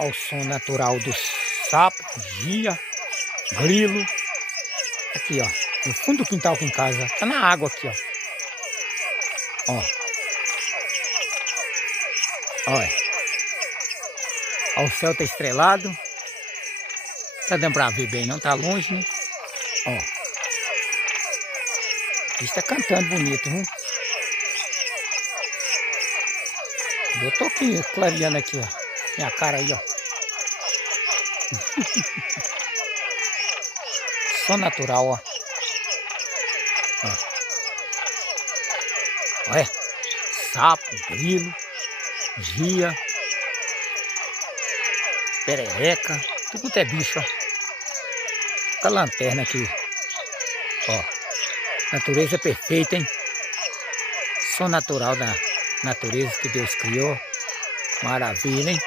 Olha o som natural do sapo, gia, grilo. Aqui, ó. No fundo do quintal aqui em casa. Tá na água aqui, ó. Ó. Olha. Ó, o céu tá estrelado. Tá dando pra ver bem, não tá longe, né? Ó. O bicho tá cantando bonito, viu? Eu tô aqui clareando aqui, ó. Minha cara aí, ó. Som natural, ó. Ó. Olha. Sapo, grilo, gia, perereca, tudo quanto é bicho, ó. Com a lanterna aqui. Ó. Natureza perfeita, hein? Som natural da natureza que Deus criou. Maravilha, hein?